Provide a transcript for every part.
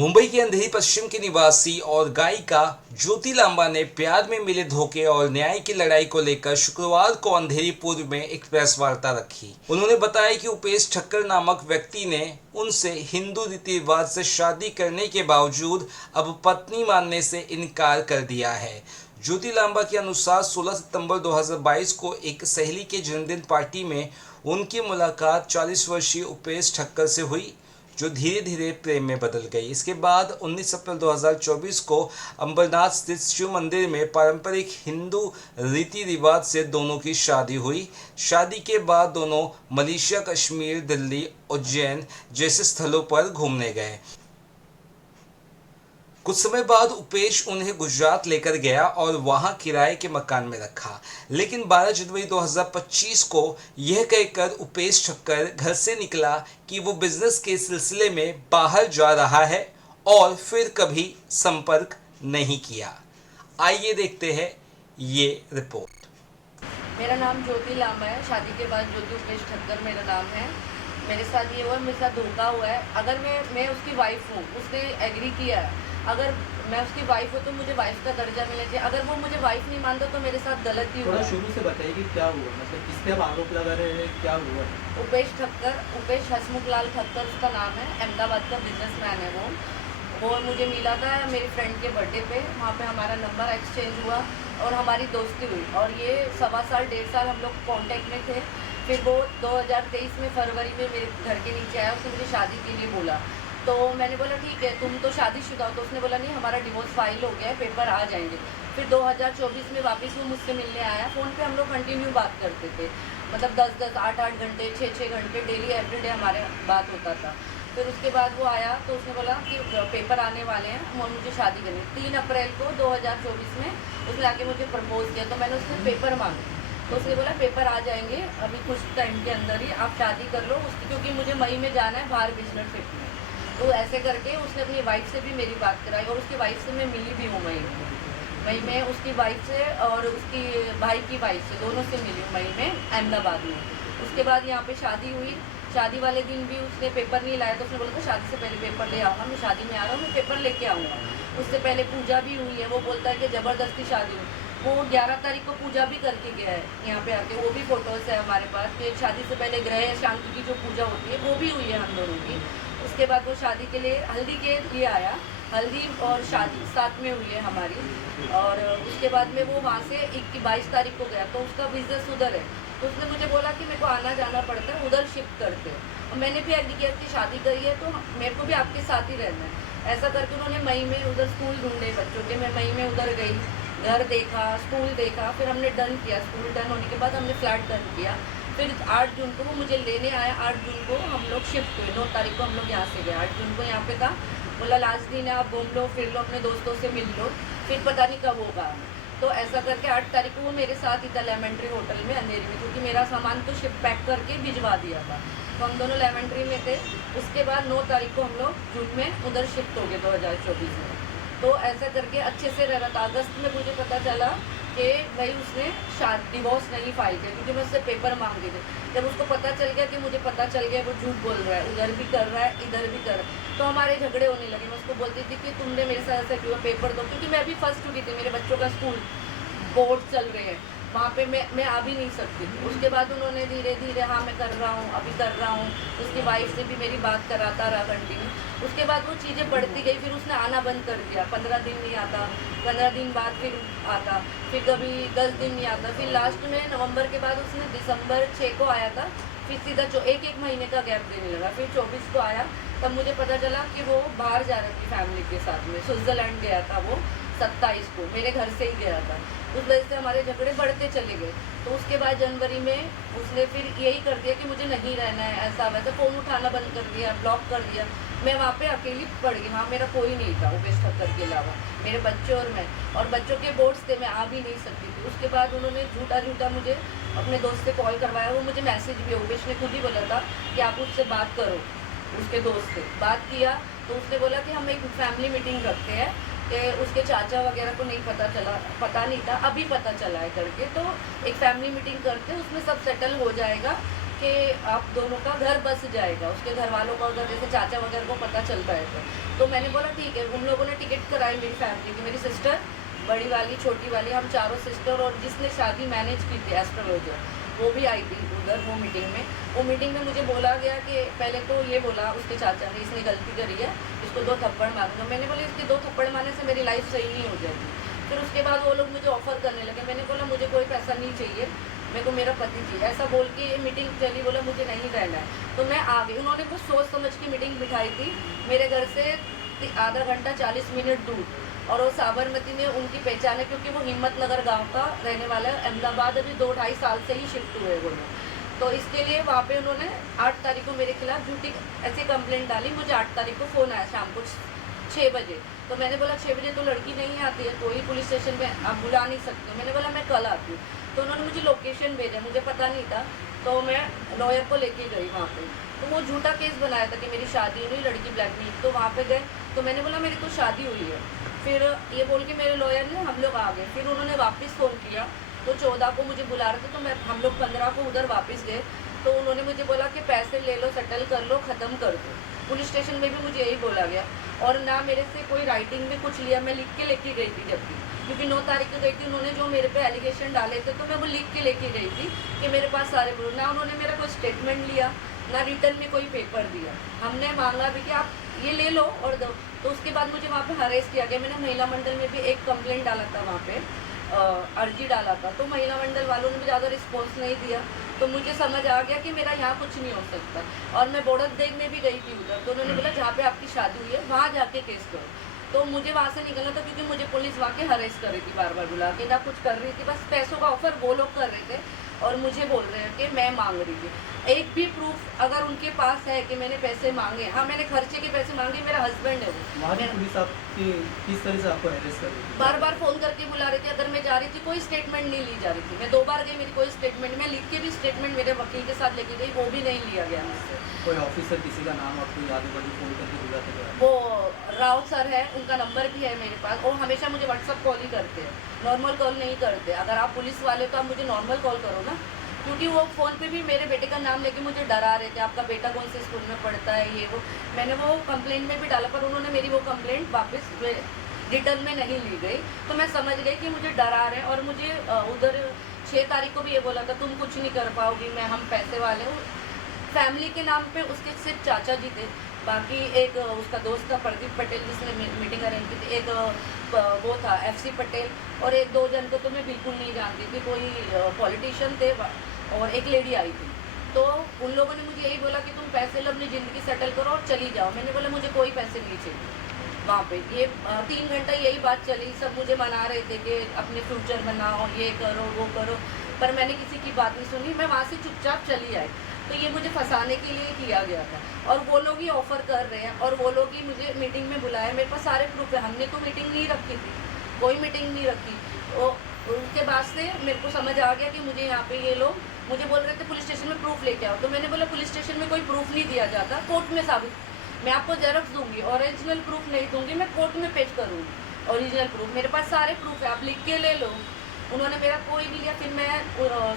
मुंबई के अंधेरी पश्चिम के निवासी और गायिका ज्योति लांबा ने प्यार में मिले धोखे और न्याय की लड़ाई को लेकर शुक्रवार को अंधेरी पूर्व में एक प्रेस वार्ता रखी। उन्होंने बताया कि उपेश ठक्कर नामक व्यक्ति ने उनसे हिंदू रीति रिवाज से शादी करने के बावजूद अब पत्नी मानने से इनकार कर दिया है। ज्योति लांबा के अनुसार 16 सितंबर 2022 को एक सहेली के जन्मदिन पार्टी में उनकी मुलाकात 40 वर्षीय उपेश ठक्कर से हुई, जो धीरे धीरे प्रेम में बदल गई। इसके बाद 19 अप्रैल 2024 को अंबरनाथ स्थित शिव मंदिर में पारंपरिक हिंदू रीति रिवाज से दोनों की शादी हुई। शादी के बाद दोनों मलेशिया, कश्मीर, दिल्ली, उज्जैन जैसे स्थलों पर घूमने गए। कुछ समय बाद उपेश उन्हें गुजरात लेकर गया और वहां किराए के मकान में रखा, लेकिन 12 जनवरी 2025 को यह कहकर उपेश ठक्कर घर से निकला कि वो बिजनेस के सिलसिले में बाहर जा रहा है और फिर कभी संपर्क नहीं किया। आइए देखते हैं ये रिपोर्ट। मेरा नाम ज्योति लांबा है। शादी के बाद ज्योति उपेश ठक्कर मेरा नाम है। मेरे साथ ये हुआ, मेरे साथ धोखा हुआ है। अगर मैं उसकी वाइफ हूँ, उसने एग्री किया है, अगर मैं उसकी वाइफ हूँ तो मुझे वाइफ का दर्जा मिलना चाहिए। अगर वो मुझे वाइफ नहीं मानता तो मेरे साथ गलत ही हुआ। थोड़ा शुरू से बताइए कि क्या हुआ, मतलब किस पे आप आरोप लगा रहे हैं, क्या हुआ? उपेश ठक्कर, उपेश हसमुख लाल ठक्कर उसका नाम है। अहमदाबाद का बिजनेसमैन है वो मुझे मिला था मेरी फ्रेंड के बर्थडे पे। वहाँ पे हमारा नंबर एक्सचेंज हुआ और हमारी दोस्ती हुई, और ये 1.25 साल 1.5 साल हम लोग कांटेक्ट में थे। फिर वो 2023 में फरवरी में मेरे घर के नीचे आया, उसने मुझे शादी के लिए बोला। तो मैंने बोला ठीक है, तुम तो शादीशुदा हो। तो उसने बोला नहीं, हमारा डिवोर्स फाइल हो गया है, पेपर आ जाएंगे। फिर 2024 में वापस वो मुझसे मिलने आया। फ़ोन पे हम लोग कंटिन्यू बात करते थे, मतलब 10-10, 8-8 घंटे, 6-6 घंटे डेली एवरीडे हमारे बात होता था। फिर उसके बाद वो आया तो उसने बोला कि पेपर आने वाले हैं और मुझे शादी करनी। 3 अप्रैल को 2024 में उसने आके मुझे प्रपोज किया। तो मैंने उससे पेपर मांगे, तो उसने बोला पेपर आ जाएंगे अभी कुछ टाइम के अंदर ही, आप शादी कर लो उसकी, क्योंकि मुझे मई में जाना है बाहर बिजनेस ट्रिप में। तो ऐसे करके उसने अपनी वाइफ से भी मेरी बात कराई, और उसकी वाइफ से मैं मिली भी हूँ मई में उसकी वाइफ से और उसकी भाई की वाइफ से, दोनों से मिली हूँ मई में अहमदाबाद में। उसके बाद यहाँ पे शादी हुई। शादी वाले दिन भी उसने पेपर नहीं लाया, तो उसने बोला था शादी से पहले पेपर ले आऊँगा, मैं शादी में आ रहा हूँ, मैं पेपर लेके आऊँगा। उससे पहले पूजा भी हुई है। वो बोलता है कि ज़बरदस्ती शादी हुई। वो 11 तारीख को पूजा भी करके गया है यहाँ पे आके, वो भी फ़ोटोज़ है हमारे पास कि शादी से पहले ग्रह शांति की जो पूजा होती है वो भी हुई है हम दोनों की। उसके बाद वो शादी के लिए हल्दी के लिए आया, हल्दी और शादी साथ में हुई है हमारी। और उसके बाद में वो वहाँ से 22 तारीख को गया, तो उसका बिजनेस उधर है। तो उसने मुझे बोला कि मेरे को आना जाना पड़ता है, उधर शिफ्ट करते हैं। और मैंने भी एग्री किया कि शादी करी है तो मेरे को भी आपके साथ ही रहना है। ऐसा करके उन्होंने मई में उधर स्कूल ढूंढे बच्चों के। मैं मई में उधर गई, घर देखा, स्कूल देखा, फिर हमने डन किया। स्कूल डन होने के बाद हमने फ्लैट डन किया। फिर 8 जून को वो मुझे लेने आया। 8 जून को हम लोग शिफ्ट हुए। 9 तारीख को हम लोग यहाँ से गए। 8 जून को यहाँ पे था। बोला लास्ट दिन है, आप घूम लो, फिर लो, अपने दोस्तों से मिल लो, फिर पता नहीं कब होगा। तो ऐसा करके 8 तारीख को वो मेरे साथ ही था लेमेंट्री होटल में अंधेरी में, क्योंकि मेरा सामान तो शिफ्ट पैक करके भिजवा दिया था। तो हम दोनों लेमेंट्री में थे। उसके बाद 9 तारीख को हम लोग जून में उधर शिफ्ट हो गए 2024 में। तो ऐसा करके अच्छे से रह रहा था। अगस्त में मुझे पता चला कि भाई उसने डिवोर्स नहीं फाइल किया, क्योंकि मैं उससे पेपर मांगे थे। जब उसको पता चल गया कि मुझे पता चल गया वो झूठ बोल रहा है, उधर भी कर रहा है, इधर भी कर रहा है, तो हमारे झगड़े होने लगे। मैं उसको बोलती थी कि तुमने मेरे साथ ऐसा क्यों, पेपर दो, क्योंकि मैं भी फंस चुकी थी। मेरे बच्चों का स्कूल बोर्ड चल रहे हैं, वहाँ पे मैं आ भी नहीं सकती थी। उसके बाद उन्होंने धीरे धीरे हाँ मैं कर रहा हूँ, अभी कर रहा हूँ। उसकी वाइफ से भी मेरी बात कराता रहा कंटिन्यू। उसके बाद वो चीज़ें बढ़ती गई। फिर उसने आना बंद कर दिया, 15 दिन नहीं आता, 15 दिन बाद फिर आता, फिर कभी 10 दिन नहीं आता। फिर लास्ट में नवंबर के बाद उसने दिसंबर 6 को आया था। फिर सीधा एक महीने का गैप देने लगा। फिर 24 को आया, तब मुझे पता चला कि वो बाहर जा रही थी फैमिली के साथ में, स्विट्ज़रलैंड गया था वो। 27 को मेरे घर से ही गया था। उस वजह से हमारे झगड़े बढ़ते चले गए। तो उसके बाद जनवरी में उसने फिर यही कर दिया कि मुझे नहीं रहना है, ऐसा वैसा, फ़ोन उठाना बंद कर दिया, ब्लॉक कर दिया। मैं वहाँ पे अकेली पड़ गई। वहाँ मेरा कोई नहीं था उपेश ठक्कर के अलावा, मेरे बच्चे और मैं, और बच्चों के बोर्ड्स थे, मैं आ भी नहीं सकती थी। उसके बाद उन्होंने झूठा मुझे अपने दोस्त से कॉल करवाया। वो मुझे मैसेज भी, उपेश ने खुद ही बोला था कि आप उससे बात करो। उसके दोस्त से बात किया तो उसने बोला कि हम एक फैमिली मीटिंग रखते हैं, कि उसके चाचा वगैरह को नहीं पता नहीं था, अभी पता चला है करके। तो एक फैमिली मीटिंग करके उसमें सब सेटल हो जाएगा, कि आप दोनों का घर बस जाएगा, उसके घर वालों को अगर जैसे चाचा वगैरह को पता चलता है तो मैंने बोला ठीक है। उन लोगों ने टिकट कराई मेरी फैमिली की, मेरी सिस्टर, बड़ी वाली, छोटी वाली, हम चारों सिस्टर, और जिसने शादी मैनेज की थी एस्ट्रोलॉजर, वो भी आई थी उधर वो मीटिंग में। वो मीटिंग में मुझे बोला गया कि पहले तो ये बोला उसके चाचा ने, इसने गलती करी है, इसको 2 थप्पड़ मारूंगा। मैंने बोला इसके 2 थप्पड़ मारने से मेरी लाइफ सही नहीं हो जाएगी। फिर उसके बाद वो लोग मुझे ऑफ़र करने लगे। मैंने बोला मुझे कोई पैसा नहीं चाहिए, मेरे को मेरा पति चाहिए। ऐसा बोल के ये मीटिंग चली, बोला मुझे नहीं रहना है। तो मैं आ गई। उन्होंने कुछ सोच समझ के मीटिंग बिठाई थी मेरे घर से आधा घंटा 40 मिनट दूर, और वो साबरमती में उनकी पहचान है क्योंकि वो हिम्मतनगर गांव का रहने वाला है। अहमदाबाद अभी 2-2.5 साल से ही शिफ्ट हुए वो लोग। तो इसके लिए वहाँ पे उन्होंने 8 तारीख को मेरे खिलाफ झूठी ऐसी कंप्लेंट डाली। मुझे 8 तारीख को फ़ोन आया शाम को 6 बजे। तो मैंने बोला 6 बजे तो लड़की नहीं आती है, कोई पुलिस स्टेशन में आप बुला नहीं सकते। मैंने बोला मैं कल आती हूँ। तो उन्होंने मुझे लोकेशन भेजा, मुझे पता नहीं था, तो मैं लॉयर को लेके गई वहाँ पे। तो वो झूठा केस बनाया था कि मेरी शादी हुई, लड़की ब्लैकमेल। तो वहाँ पे गए तो मैंने बोला मेरी तो शादी हुई है। फिर ये बोल के मेरे लॉयर ने, हम लोग आ गए। फिर उन्होंने वापस फ़ोन किया तो 14 को मुझे बुला रहे थे, तो हम लोग 15 को उधर वापस गए। तो उन्होंने मुझे बोला कि पैसे ले लो, सेटल कर लो, ख़त्म कर दो। पुलिस स्टेशन में भी मुझे यही बोला गया, और ना मेरे से कोई राइटिंग में कुछ लिया। मैं लिख के लेके गई थी जबकि, क्योंकि 9 तारीख को गई थी। उन्होंने जो मेरे पे एलिगेशन डाले थे तो मैं वो लिख के लेके गई थी कि मेरे पास सारे प्रूफ। ना उन्होंने मेरा कोई स्टेटमेंट लिया, ना रिटर्न में कोई पेपर दिया। हमने मांगा भी कि आप ये ले लो और दो। तो उसके बाद मुझे वहाँ पे हरेस किया गया। मैंने महिला मंडल में भी एक कंप्लेंट डाला था, वहाँ पे अर्जी डाला था। तो महिला मंडल वालों ने भी ज़्यादा रिस्पॉन्स नहीं दिया। तो मुझे समझ आ गया कि मेरा यहाँ कुछ नहीं हो सकता। और मैं बॉर्डर देखने भी गई थी उधर, तो उन्होंने बोला जहाँ पे आपकी शादी हुई है वहाँ जाके केस करो। तो मुझे वहाँ से निकलना था क्योंकि मुझे पुलिस वहाँ के हरेस कर रही थी, बार बार बुला के, ना कुछ कर रही थी, बस पैसों का ऑफर वो लोग कर रहे थे और मुझे बोल रहे हैं कि मैं मांग रही थी। एक भी प्रूफ अगर उनके पास है कि मैंने पैसे मांगे, हाँ मैंने खर्चे के पैसे मांगे, मेरा हस्बैंड है वो। वहाँ की पुलिस आपकी किस तरह से आपको अरेस्ट कर रही थी? बार बार फ़ोन करके बुला रही थी। अगर मैं जा रही थी कोई स्टेटमेंट नहीं ली जा रही थी। मैं 2 बार गई, मेरी कोई स्टेटमेंट, मैं लिख के भी स्टेटमेंट मेरे वकील के साथ लेके गई, वो भी नहीं लिया गया मुझसे। कोई ऑफिसर किसी का नाम आपको याद होगा जो फ़ोन करके बुलाते थे? वो राव सर है, उनका नंबर भी है मेरे पास। वो हमेशा मुझे व्हाट्सअप कॉल ही करते हैं, नॉर्मल कॉल नहीं करते। अगर आप पुलिस वाले तो आप मुझे नॉर्मल कॉल करो ना, क्योंकि वो फ़ोन पे भी मेरे बेटे का नाम लेके मुझे डरा रहे थे, आपका बेटा कौन से स्कूल में पढ़ता है, ये वो। मैंने वो कंप्लेंट में भी डाला, पर उन्होंने मेरी वो कंप्लेंट वापस रिटर्न में नहीं ली गई। तो मैं समझ गई कि मुझे डरा रहे हैं। और मुझे उधर 6 तारीख को भी ये बोला था तुम कुछ नहीं कर पाओगी, मैं हम पैसे वाले हूँ। फैमिली के नाम पे उसके सिर्फ चाचा जी थे, बाकी एक उसका दोस्त था प्रदीप पटेल जिसने मीटिंग अरेंज की थी, एक वो था FC पटेल, और एक 2 जन को तो मैं बिल्कुल नहीं जानती थी, कोई पॉलिटिशियन थे, और एक लेडी आई थी। तो उन लोगों ने मुझे यही बोला कि तुम पैसे लो, अपनी ज़िंदगी सेटल करो और चली जाओ। मैंने बोला मुझे कोई पैसे नहीं चाहिए। वहाँ पे ये 3 घंटा यही बात चली, सब मुझे मना रहे थे कि अपने फ्यूचर बनाओ, ये करो वो करो, पर मैंने किसी की बात नहीं सुनी। मैं वहाँ से चुपचाप चली आई। तो ये मुझे फंसाने के लिए किया गया था, और वो लोग ही ऑफ़र कर रहे हैं, और वो लोग ही मुझे मीटिंग में बुलाया। मेरे पास सारे प्रूफ है, हमने तो मीटिंग नहीं रखी थी, कोई मीटिंग नहीं रखी। तो उसके बाद से मेरे को समझ आ गया कि मुझे यहाँ पे ये लोग मुझे बोल रहे थे पुलिस स्टेशन में प्रूफ लेके आओ। तो मैंने बोला पुलिस स्टेशन में कोई प्रूफ नहीं दिया जाता, कोर्ट में साबित, मैं आपको जेरॉक्स दूंगी, ओरिजिनल प्रूफ नहीं दूंगी, मैं कोर्ट में पेश करूँगी ओरिजिनल प्रूफ। मेरे पास सारे प्रूफ है, आप लिख के ले लो। उन्होंने मेरा कोई नहीं लिया। फिर मैं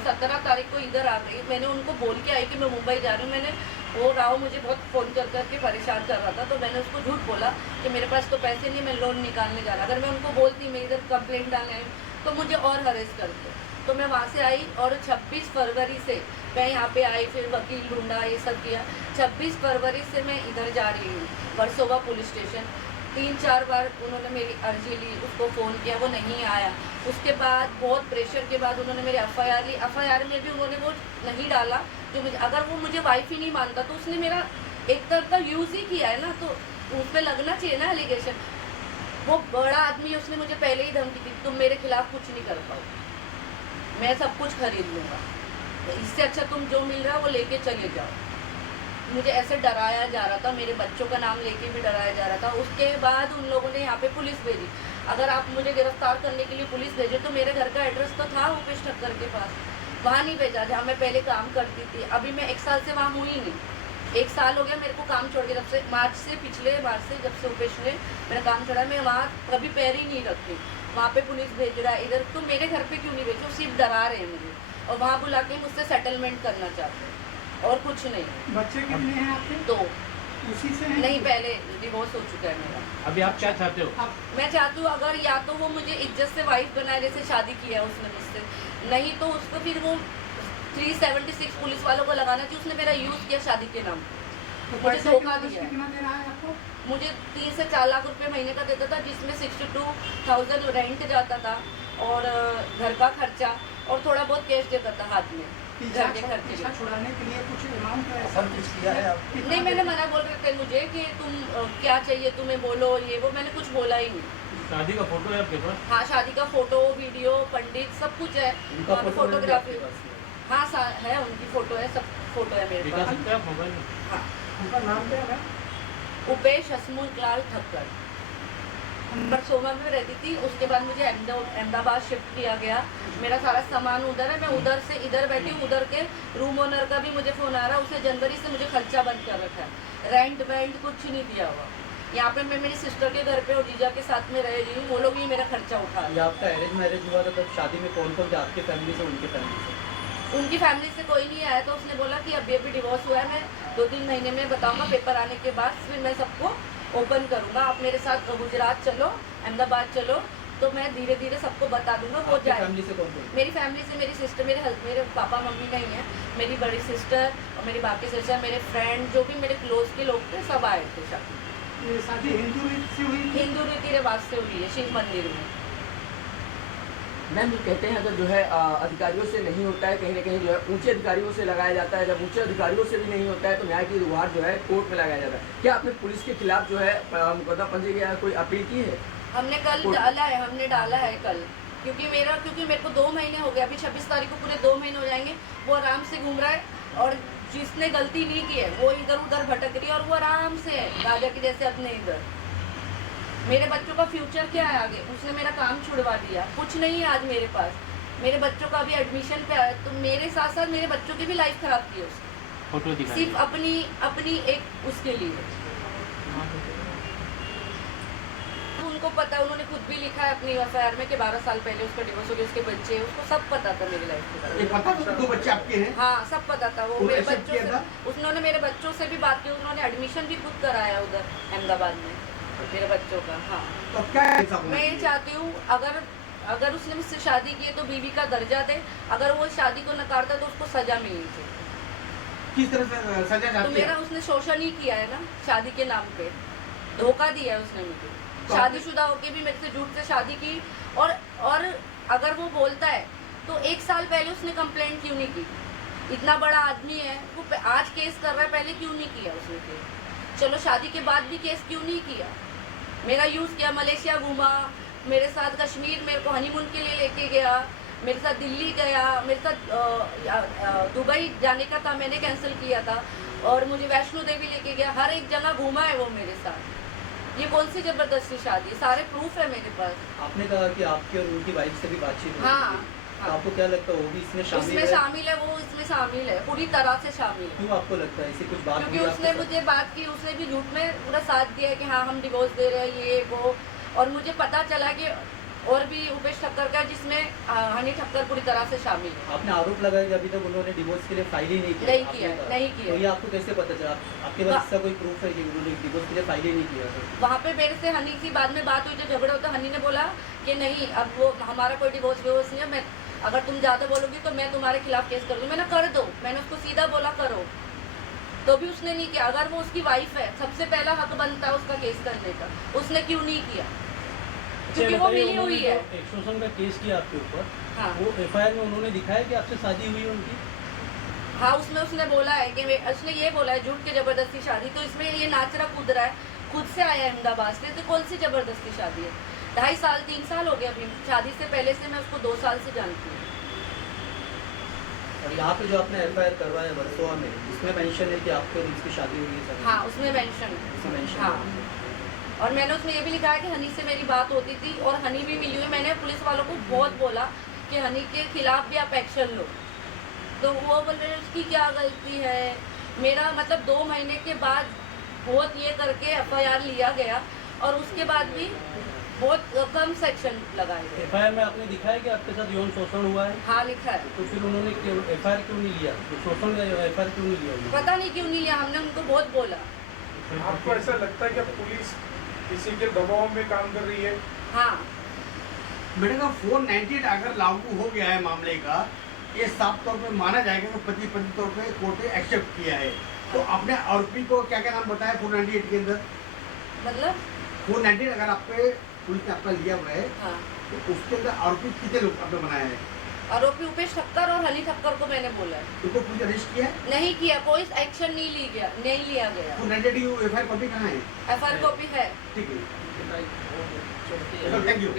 17 तारीख को इधर आ गई। मैंने उनको बोल के आई कि मैं मुंबई जा रही हूँ। मैंने वो राव मुझे बहुत फ़ोन कर करके परेशान कर रहा था, तो मैंने उसको झूठ बोला कि मेरे पास तो पैसे नहीं, मैं लोन निकालने जा रहा। अगर मैं उनको बोलती मैं इधर कंप्लेंट डालने आई तो मुझे और हरेस करते। तो मैं वहाँ से आई, और 26 फरवरी से मैं यहाँ पे आई, फिर वकील ढूंढा, ये सब किया। 26 फरवरी से मैं इधर जा रही हूँ, वर्सोवा पुलिस स्टेशन। 3-4 बार उन्होंने मेरी अर्जी ली, उसको फ़ोन किया, वो नहीं आया। उसके बाद बहुत प्रेशर के बाद उन्होंने मेरी FIR ली। FIR में भी उन्होंने वो नहीं डाला जो मुझे, अगर वो मुझे वाइफ ही नहीं मानता तो उसने मेरा एक तरह का यूज़ ही किया है ना, तो उस पर लगना चाहिए ना एलिगेशन। वो बड़ा आदमी है, उसने मुझे पहले ही धमकी दी, तुम मेरे खिलाफ कुछ नहीं कर पाओ, मैं सब कुछ खरीद लूँगा, तो इससे अच्छा तुम जो मिल रहा है वो लेके चले जाओ। मुझे ऐसे डराया जा रहा था, मेरे बच्चों का नाम लेके भी डराया जा रहा था। उसके बाद उन लोगों ने यहाँ पे पुलिस भेजी। अगर आप मुझे गिरफ्तार करने के लिए पुलिस भेजे तो मेरे घर का एड्रेस तो था उपेश ठक्कर के पास, वहाँ नहीं भेजा जहाँ मैं पहले काम करती थी। अभी मैं 1 साल से वहाँ हुई नहीं, 1 साल हो गया मेरे को काम छोड़ के, जब से मार्च से, पिछले मार्च से जब से उपेश ने मेरा काम छोड़ा, मैं वहाँ कभी पैर ही नहीं रखती। वहाँ पे पुलिस भेज रहा है इधर, तो मेरे घर पे क्यों नहीं भेजो? सिर्फ डरा रहे हैं मुझे, और वहाँ बुला के मुझसे सेटलमेंट करना चाहते हैं। और कुछ नहीं। बच्चे कितने हैं आपके? तो उसी से हैं? नहीं, पहले डिवोर्स हो चुका है मेरा। अभी आप क्या चाहते हो? आप मैं चाहती हूँ अगर या तो वो मुझे इज्जत से वाइफ बनाए, जैसे शादी किया है उसने मुझसे, नहीं तो उसको फिर वो 376 पुलिस वालों को लगाना चाहिए। उसने मेरा यूज़ किया शादी के नाम पे, तो मुझे पैसे धोखा की दिया है। कितना दे रहा है आपको? मुझे 3 से 4 लाख रुपए महीने का देता था, जिसमें 62,000 रेंट जाता था और घर का खर्चा और थोड़ा बहुत कैश देता था हाथ में घर के खर्चे पीछा के। छुड़ाने के लिए कुछ अमाउंट ऐसा सब कुछ किया है आप? कितना नहीं, मैंने दे- मना बोल रहे थे मुझे कि तुम क्या चाहिए तुम्हें बोलो, ये वो, मैंने कुछ बोला ही नहीं। शादी का फोटो है आपके पास? हाँ, शादी का फोटो, वीडियो, पंडित, सब कुछ है। उनका वहाँ पे फोटो फोटोग्राफी, हाँ है, उनकी फोटो है, सब फोटो है मेरे दिखा पास। सकते हैं आप मोबाइल में? हाँ, उनका नाम क्या है? उपेश हसमुख लाल ठक्कर। नंबर 16 में रहती थी, उसके बाद मुझे अहमदाबाद शिफ्ट किया गया। मेरा सारा सामान उधर है, मैं उधर से इधर बैठी हूँ। उधर के रूम ओनर का भी मुझे फ़ोन आ रहा है, उसने जनवरी से मुझे खर्चा बंद कर रखा है, रेंट वेंट कुछ नहीं दिया हुआ। यहाँ पे मैं मेरी सिस्टर के घर पे और जीजा के साथ में रह रही हूँ, वो लोग भी मेरा खर्चा उठा रहे हैं। ये आपका अरेंज मैरिज हुआ था, तब शादी में कौन कौन थे आपके फैमिली से, उनके फैमिली से? उनकी फैमिली से कोई नहीं आया, तो उसने बोला कि अभी डिवोर्स हुआ है, मैं 2-3 महीने में बताऊंगा, पेपर आने के बाद फिर मैं सबको ओपन करूंगा। आप मेरे साथ गुजरात चलो, अहमदाबाद चलो, तो मैं धीरे धीरे सबको बता दूंगा। वो आपकी जाए फैमिली से कौन कौन? मेरी फैमिली से मेरी सिस्टर, मेरे पापा मम्मी नहीं है, मेरी बड़ी सिस्टर और मेरी बाकी सिस्टर, मेरे फ्रेंड, जो भी मेरे क्लोज के लोग थे, सब आए थे शादी। ये शादी हिंदू रीत से हुई थी? हिंदू रीति रिवाज से हुई है, शिव मंदिर में। मैम ये कहते हैं अगर जो है अधिकारियों से नहीं होता है, कहीं ना कहीं जो है ऊंचे अधिकारियों से लगाया जाता है। जब ऊंचे अधिकारियों से भी नहीं होता है तो न्याय की गुहार जो है कोर्ट में लगाया जाता है। क्या आपने पुलिस के खिलाफ जो है मुकदमा पंजे की कोई अपील की है? हमने कल डाला है कल, क्योंकि मेरे को 2 महीने हो गए, अभी 26 तारीख को पूरे 2 महीने हो जाएंगे। वो आराम से घूम रहा है और जिसने गलती नहीं की है वो इधर उधर भटक रही है, और वो आराम से है राजा की जैसे अपने इधर। मेरे बच्चों का फ्यूचर क्या है आगे? उसने मेरा काम छुड़वा दिया, कुछ नहीं है आज मेरे पास। मेरे बच्चों का अभी एडमिशन पे आया, तो मेरे साथ साथ मेरे बच्चों की भी लाइफ खराब की है उसने, फोटो दिखा सिर्फ अपनी एक उसके लिए। उनको पता है, उन्होंने खुद भी लिखा है अपनी एफआईआर में कि 12 साल पहले उसका डिवोर्स हो गया, उसके बच्चे, उसको सब पता था मेरी लाइफ के बारे ये में। पता था 2 बच्चे आपके हैं? हाँ, सब पता था। वो वो मेरे accept बच्चों किया से, उन्होंने मेरे बच्चों से भी बात की, उन्होंने एडमिशन भी खुद कराया उधर अहमदाबाद में मेरे बच्चों का। हाँ, तो अब क्या है सब? मैं ये चाहती हूँ अगर उसने मुझसे शादी की है तो बीवी का दर्जा दे, अगर वो शादी को नकारता तो उसको सजा मिलनी चाहिए। किस तरह से सजा तो चाहती मेरा है? उसने शोषण ही किया है ना, शादी के नाम पे धोखा दिया है उसने मुझे। तो शादीशुदा होके भी मेरे से झूठ से शादी की, और अगर वो बोलता है तो 1 साल पहले उसने कंप्लेंट क्यों नहीं की? इतना बड़ा आदमी है वो, आज केस कर रहा है, पहले क्यों नहीं किया उसने केस? चलो शादी के बाद भी केस क्यों नहीं किया? मेरा यूज़ किया, मलेशिया घूमा मेरे साथ, कश्मीर मेरे को हनीमून के लिए लेके गया, मेरे साथ दिल्ली गया, मेरे साथ दुबई जाने का था, मैंने कैंसिल किया था, और मुझे वैष्णो देवी लेके गया। हर एक जगह घूमा है वो मेरे साथ। ये कौन सी जबरदस्ती शादी है? सारे प्रूफ है मेरे पास। आपने कहा कि आपकी और उनकी वाइफ से भी बातचीत हुई हाँ, थी। तो हाँ। आपको क्या लगता है वो भी इसमें शामिल उसमें है? शामिल है, वो इसमें शामिल है, पूरी तरह से शामिल है। क्यों आपको लगता है ऐसी कुछ बात क्योंकि हुई उसने आपके साथ? मुझे बात की, उसने भी झूठ में पूरा साथ दिया है कि हाँ हम डिवोर्स दे रहे हैं, ये वो। और मुझे पता चला कि और भी उपेश ठक्कर का, जिसमें हनी ठक्कर पूरी तरह से शामिल है। आपने आरोप लगाया कि अभी तक उन्होंने डिवोर्स के लिए फाइल ही नहीं किया। नहीं आपने किया, कहा। नहीं किया। तो ये आपको कैसे पता चला? आपके पास इसका कोई प्रूफ है कि उन्होंने डिवोर्स के लिए फाइल ही नहीं किया था? वहाँ पे मेरे से हनी की बाद में बात हुई, जो झगड़ा होता, हनी ने बोला कि नहीं अब वो हमारा कोई डिवोर्स विवोर्स नहीं है, मैं अगर तुम ज़्यादा बोलोगी तो मैं तुम्हारे खिलाफ केस कर दूँ। मैंने कर दो, मैंने उसको सीधा बोला करो, तो भी उसने नहीं किया। अगर वो उसकी वाइफ है, सबसे पहला हक बनता है उसका केस करने का, उसने क्यों नहीं किया? क्योंकि वो मिली हुई है। एक्सटॉर्शन का केस किया आपके ऊपर, हाँ, वो एफआईआर में उन्होंने दिखाया कि आपसे शादी हुई है उनकी? हाँ, उसमें उसने बोला है कि उसने ये बोला है झूठ के जबरदस्ती शादी। तो इसमें ये नाच रहा कूद रहा है, खुद से आया अहमदाबाद से, तो कौन सी जबरदस्ती शादी है? 2.5 साल 3 साल हो गए अभी शादी से पहले से, मैं उसको 2 साल से जानती हूँ। और यहाँ पे जो आपने एफआईआर करवाया वर्सोवा में, इसमें मेंशन है कि आपके और इसकी शादी हुई है सर? हाँ, उसमें मेंशन उसमें है। mention हाँ, है। और मैंने उसमें ये भी लिखा है कि हनी से मेरी बात होती थी और हनी भी मिली हुई। मैंने पुलिस वालों को बहुत बोला कि हनी के खिलाफ भी आप एक्शन लो, तो वो बोल रहे हैं उसकी क्या गलती है। मेरा मतलब 2 महीने के बाद बहुत ये करके एफआईआर लिया गया, और उसके बाद भी बहुत कम सेक्शन लगाए गए। एफआईआर में आपने दिखाया कि आपके साथ यौन शोषण हुआ है, हाँ लिखा है। तो फिर उन्होंने एफआईआर क्यों नहीं लिया? तो शोषण का एफआईआर क्यों नहीं लिया उन्होंने? पता नहीं क्यों नहीं लिया, हमने उनको बहुत बोला। आपको ऐसा लगता है कि पुलिस किसी के दबाव में काम कर रही है? हाँ बेटे का 498 अगर लागू हो गया है मामले का, ये साफ तौर पे माना जाएगा कि पति तौर पे कोर्ट ने एक्सेप्ट किया है। तो आपने आरोपी को क्या क्या नाम बताया 498 के अंदर? मतलब 498 अगर आप पे पुलिस ने आपका लिया हुआ है, हाँ तो उसके अंदर आरोपी कितने लोग आपने बनाया है? आरोपी उपेश ठक्कर और हनी ठक्कर को मैंने बोला है। उनको पुलिस अरेस्ट किया है? नहीं किया, कोई एक्शन नहीं लिया गया। 498 की एफआईआर कॉपी कहाँ है? एफआईआर कॉपी है। ठीक है, थैंक यू।